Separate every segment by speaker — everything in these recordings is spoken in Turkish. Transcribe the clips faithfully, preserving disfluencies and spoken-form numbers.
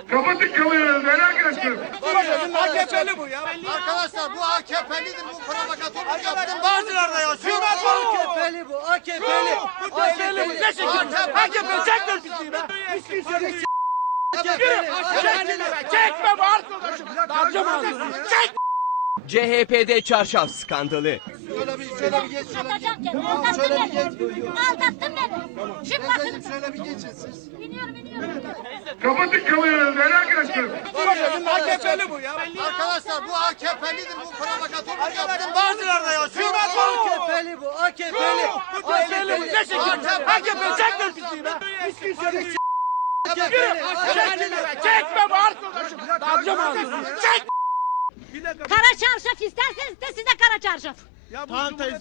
Speaker 1: Kapatın kamerayı merak ettim.
Speaker 2: A K P'li bu ya.
Speaker 3: Arkadaşlar bu A K P'lidir, bu provokatörlük yaptığın Bağcılar'da yaşıyor.
Speaker 2: A K P'li bu, A K P'li. A K P'li bu. Ne şekilde? A K P çekme pisliği be. A K P'li. Çekme bu arkadaşım. Darcım ağzını. Çek.
Speaker 4: C H P'de çarşaf skandalı.
Speaker 3: Şöyle bir, şöyle bir geç, şöyle bir geç.
Speaker 5: Atacağım kendimi.
Speaker 3: Tamam,
Speaker 5: Aldattın
Speaker 3: şöyle bir
Speaker 5: beni.
Speaker 3: geç.
Speaker 5: Aldattın beni. Şimdi bakın.
Speaker 3: Teyzeciğim şöyle bir geçin siz.
Speaker 5: Biniyorum, biniyorum.
Speaker 1: Kapatın kamerayı merak ettim.
Speaker 2: A K P'li bu ya.
Speaker 3: Arkadaşlar bu A K P'lidir, bu provokatörlük yaptığın Bağcılar'da yaşıyor.
Speaker 2: A K P'li bu, A K P'li. A K P'li bu. Ne şekilde? A K P çekme pisliği be. A K P'li. Çekme bu arkadaşım. Darcım ağzını. Çek.
Speaker 5: Kara çarşaf isterseniz de size kara çarşaf.
Speaker 2: Tamam teyze.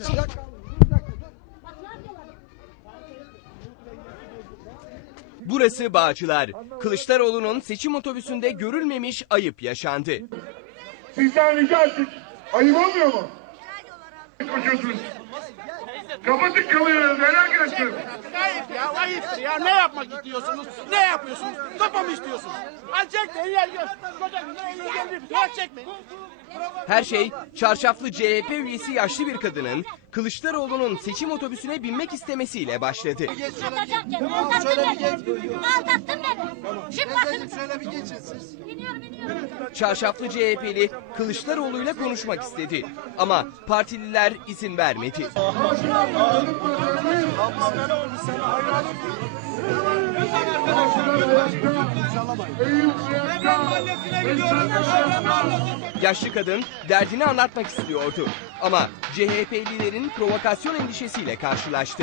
Speaker 4: Burası Bağcılar. Kılıçdaroğlu'nun seçim otobüsünde görülmemiş ayıp yaşandı.
Speaker 1: Sizden rica ettik. Ayıp olmuyor mu? Koşuyorsunuz. Kapatın kamerayı merak ettim.
Speaker 2: Ayıp ya, ayıptır ya. Ne yapmak istiyorsunuz? Ne yapıyorsunuz? Topa mı istiyorsunuz? Al çekmeyin ya. Kocam ne elini bir çekmeyin.
Speaker 4: Her şey çarşaflı C H P üyesi yaşlı bir kadının Kılıçdaroğlu'nun seçim otobüsüne binmek istemesiyle başladı.
Speaker 5: Atacağım kendimi.
Speaker 3: Tamam,
Speaker 5: Aldattın
Speaker 3: şöyle bir
Speaker 5: beni.
Speaker 3: geç.
Speaker 5: Aldattın beni. Şimdi bakın.
Speaker 3: Teyzeciğim şöyle bir geçin siz.
Speaker 5: Biniyorum, biniyorum.
Speaker 4: Çarşaflı C H P'li Kılıçdaroğlu'yla konuşmak istedi. Ama partililer izin vermedi. Yaşlı kadın derdini anlatmak istiyordu. Ama C H P'lilerin provokasyon endişesiyle karşılaştı.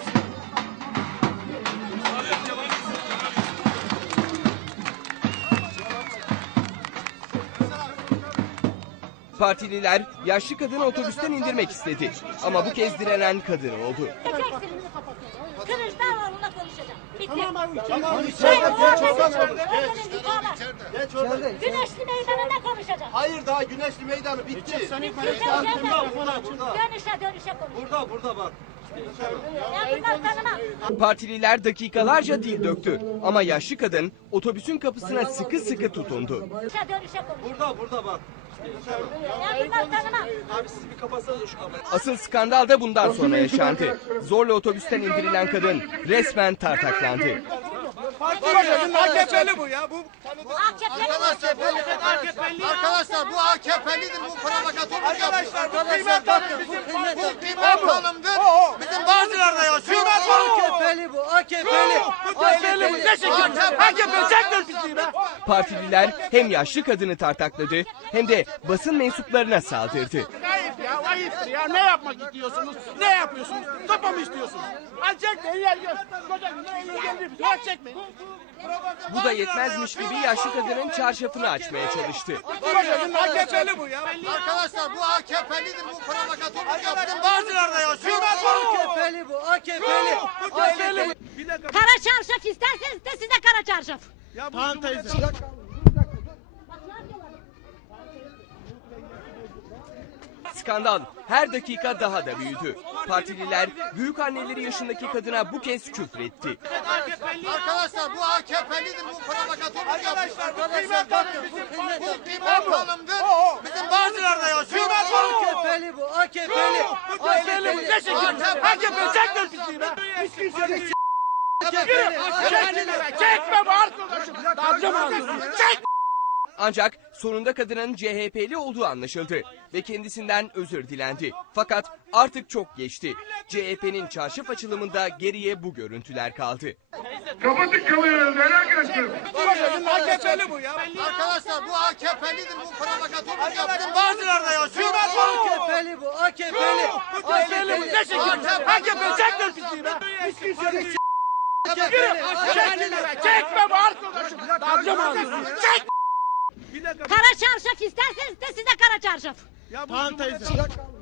Speaker 4: Partililer yaşlı kadını otobüsten indirmek istedi. Ama bu kez direnen kadın oldu.
Speaker 5: Geçeceksiniz. Kılıçdaroğlu'na konuşacağım. Bitti.
Speaker 2: Tamam,
Speaker 5: Hayır,
Speaker 2: içeride.
Speaker 5: orada
Speaker 2: Geç, geç,
Speaker 5: değil.
Speaker 2: geç.
Speaker 5: Orada değil, yukarıda.
Speaker 3: Geç orada.
Speaker 5: Güneşli meydanında konuşacağım.
Speaker 3: Hayır daha Güneşli Meydanı bitti.
Speaker 5: Bitti,
Speaker 3: Bak
Speaker 5: içeride.
Speaker 3: burada, burada, burada.
Speaker 5: Dönüşe dönüşe konuş.
Speaker 3: Burada, burada bak.
Speaker 5: Ya bunlar tanımam.
Speaker 4: Partililer dakikalarca dil döktü. Ama yaşlı kadın otobüsün kapısına sıkı sıkı tutundu.
Speaker 5: Dönüşe dönüşe konuş.
Speaker 3: Burada, burada bak.
Speaker 5: Ya bunlar tanımam.
Speaker 3: Abi siz bir kapatsanız şu kamerayı.
Speaker 4: Asıl skandal da bundan sonra yaşandı. Zorla otobüsten indirilen kadın resmen tartaklandı.
Speaker 2: Kocam A K P'li bu ya. Bu
Speaker 5: A K P'li
Speaker 3: Arkadaşlar bu, arkadaşlar bu A K P'lidir, bu provokatörlük yaptığın
Speaker 2: arkadaşlar bu kıymet hanım.
Speaker 3: Bu kıymet hanımdır. Bizim Bağcılar'da yaşıyor.
Speaker 2: A K P'li bu, A K P'li. A K P'li bu. Ne şekilde? A K P çekme pisliği be.
Speaker 4: Partililer hem yaşlı kadını tartakladı hem de basın mensuplarına saldırdı.
Speaker 2: Ayıp ya, ayıptır ya. Ne yapmak istiyorsunuz? Ne yapıyorsunuz? Topa mı istiyorsunuz? Al çekmeyin ya. Kocam ne elini bir çekmeyin.
Speaker 4: Bu da yetmezmiş gibi yaşlı kadının çarşafını açmaya çalıştı.
Speaker 2: Kocam A K P'li bu ya.
Speaker 3: Arkadaşlar bu A K P'lidir, bu provokatörlük yaptığın Bağcılar'da yaşıyor.
Speaker 2: A K P'li bu, A K P'li. A K P'li.
Speaker 5: Kara çarşaf isterseniz de size kara çarşaf.
Speaker 2: Tamam teyze.
Speaker 4: Skandal her dakika daha da büyüdü. Partililer büyük anneleri yaşındaki kadına bu kez küfretti.
Speaker 3: Arkadaşlar bu A K P'lidir, bu provokatörlük yaptığın
Speaker 2: Arkadaşlar bu kıymet hanım.
Speaker 3: bu kıymet hanımdır. Bizim Bağcılar'da yaşıyor.
Speaker 2: A K P'li bu, A K P'li. A K P'li bu. Ne şekilde? A K P çekme pisliği be. A K P'li. Çekme bu arkadaşım. Darcım ağzını. Çek.
Speaker 4: Ancak sonunda kadının C H P'li olduğu anlaşıldı ve kendisinden özür dilendi. Fakat artık çok geçti. C H P'nin çarşaf açılımında geriye bu görüntüler kaldı.
Speaker 1: Kapatın kamerayı merak ettim.
Speaker 2: Kocam A K P'li bu ya.
Speaker 3: Arkadaşlar bu A K P'lidir, bu provokatörlük yaptığın Bağcılar'da yaşıyor.
Speaker 2: A K P'li bu, A K P'li. A K P'li bu. Ne şekilde? A K P çekme pisliği be. A K P'li. Çekme bu arkadaşım. Darcım ağzını. Çek.
Speaker 5: Kara çarşaf isterseniz de size kara çarşaf.
Speaker 2: Tamam teyze.